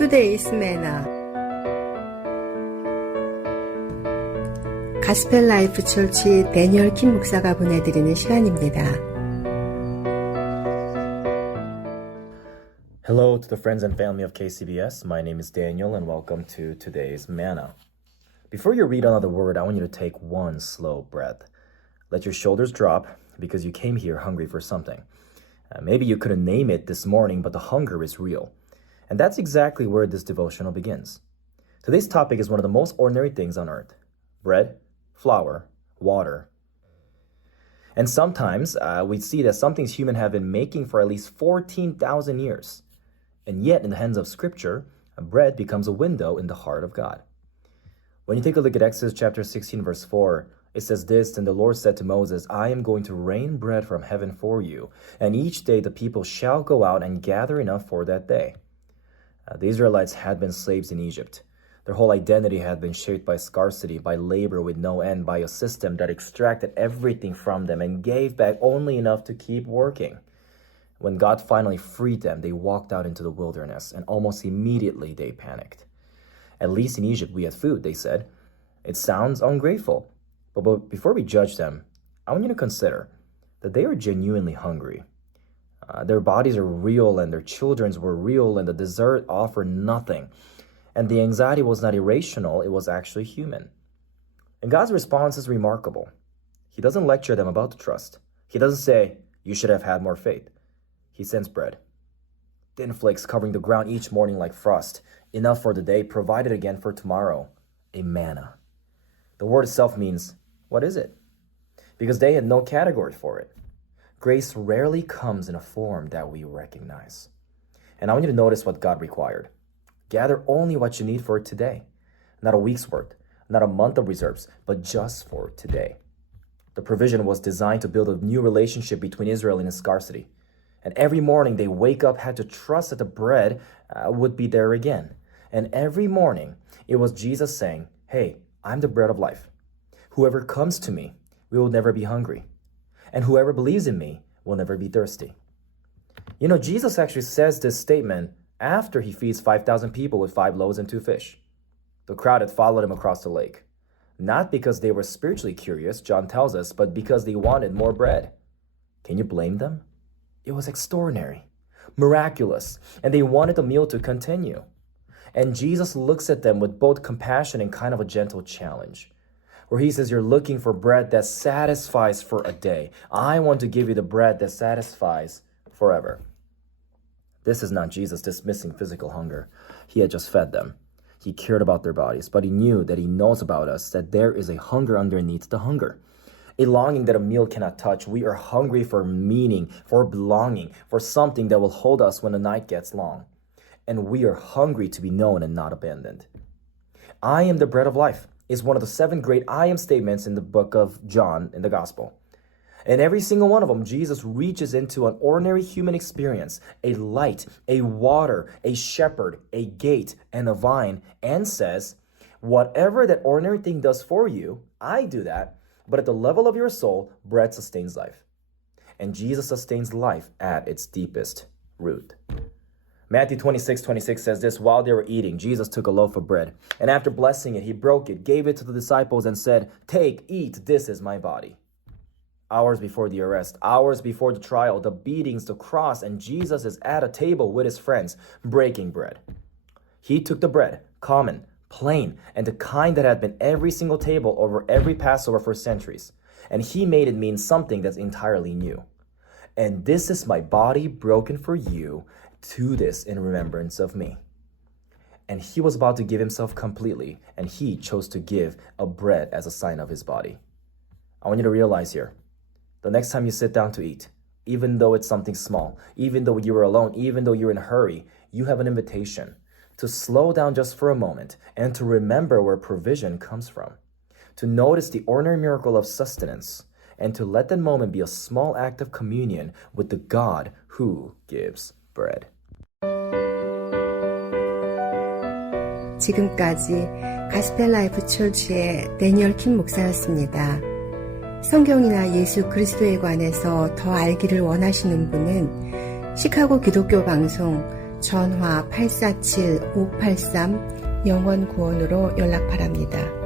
Today's Manna. 가스펠라이프 철치 데니얼 킴 목사가 보내드리는 시간입니다. Hello to the friends and family of KCBS. My name is Daniel and welcome to today's Manna. Before you read another word, I want you to take one slow breath. Let your shoulders drop because you came here hungry for something. Maybe you couldn't name it this morning, but the hunger is real. And that's exactly where this devotional begins. Today's topic is one of the most ordinary things on earth. Bread, flour, water. And sometimes we see that some things humans have been making for at least 14,000 years. And yet, in the hands of Scripture, bread becomes a window in the heart of God. When you take a look at Exodus chapter 16, verse 4, it says this, "And the Lord said to Moses, I am going to rain bread from heaven for you, and each day the people shall go out and gather enough for that day." The Israelites had been slaves in Egypt. Their whole identity had been shaped by scarcity, by labor with no end, by a system that extracted everything from them and gave back only enough to keep working. When God finally freed them, they walked out into the wilderness, and almost immediately they panicked. "At least in Egypt we had food," they said. It sounds ungrateful, but before we judge them, I want you to consider that they are genuinely hungry. Their bodies are real, and their children's were real, and the dessert offered nothing. And the anxiety was not irrational, it was actually human. And God's response is remarkable. He doesn't lecture them about the trust. He doesn't say, "You should have had more faith." He sends bread. Thin flakes covering the ground each morning like frost, enough for the day, provided again for tomorrow. A manna. The word itself means, what is it? Because they had no category for it. Grace rarely comes in a form that we recognize. And I want you to notice what God required. Gather only what you need for today. Not a week's worth, not a month of reserves, but just for today. The provision was designed to build a new relationship between Israel and its scarcity. And every morning they wake up had to trust that the bread would be there again. And every morning it was Jesus saying, "Hey, I'm the bread of life. Whoever comes to me will never be hungry. And whoever believes in me will never be thirsty." You know, Jesus actually says this statement after he feeds 5,000 people with 5 loaves and 2 fish. The crowd had followed him across the lake. Not because they were spiritually curious, John tells us, but because they wanted more bread. Can you blame them? It was extraordinary, miraculous, and they wanted the meal to continue. And Jesus looks at them with both compassion and kind of a gentle challenge, where he says, "You're looking for bread that satisfies for a day. I want to give you the bread that satisfies forever." This is not Jesus dismissing physical hunger. He had just fed them. He cared about their bodies, but he knew that he knows about us, that there is a hunger underneath the hunger. A longing that a meal cannot touch. We are hungry for meaning, for belonging, for something that will hold us when the night gets long. And we are hungry to be known and not abandoned. "I am the bread of life" is one of the 7 great I am statements in the book of John in the Gospel. And every single one of them, Jesus reaches into an ordinary human experience, a light, a water, a shepherd, a gate, and a vine, and says, "Whatever that ordinary thing does for you, I do that, but at the level of your soul, bread sustains life." And Jesus sustains life at its deepest root. Matthew 26:26 says this, "While they were eating, Jesus took a loaf of bread, and after blessing it, he broke it, gave it to the disciples, and said, 'Take, eat, this is my body.'" Hours before the arrest, hours before the trial, the beatings, the cross, and Jesus is at a table with his friends, breaking bread. He took the bread, common, plain, and the kind that had been every single table over every Passover for centuries, and he made it mean something that's entirely new. "And this is my body broken for you. Do this in remembrance of me." And he was about to give himself completely, and he chose to give a bread as a sign of his body. I want you to realize here, the next time you sit down to eat, even though it's something small, even though you were alone, even though you're in a hurry, you have an invitation to slow down just for a moment and to remember where provision comes from, to notice the ordinary miracle of sustenance, and to let that moment be a small act of communion with the God who gives bread. 지금까지 가스펠라이프 철치의 데니얼 킴 목사였습니다. 성경이나 예수 그리스도에 관해서 더 알기를 원하시는 분은 시카고 기독교 방송 전화 847-583 영원구원으로 연락 바랍니다.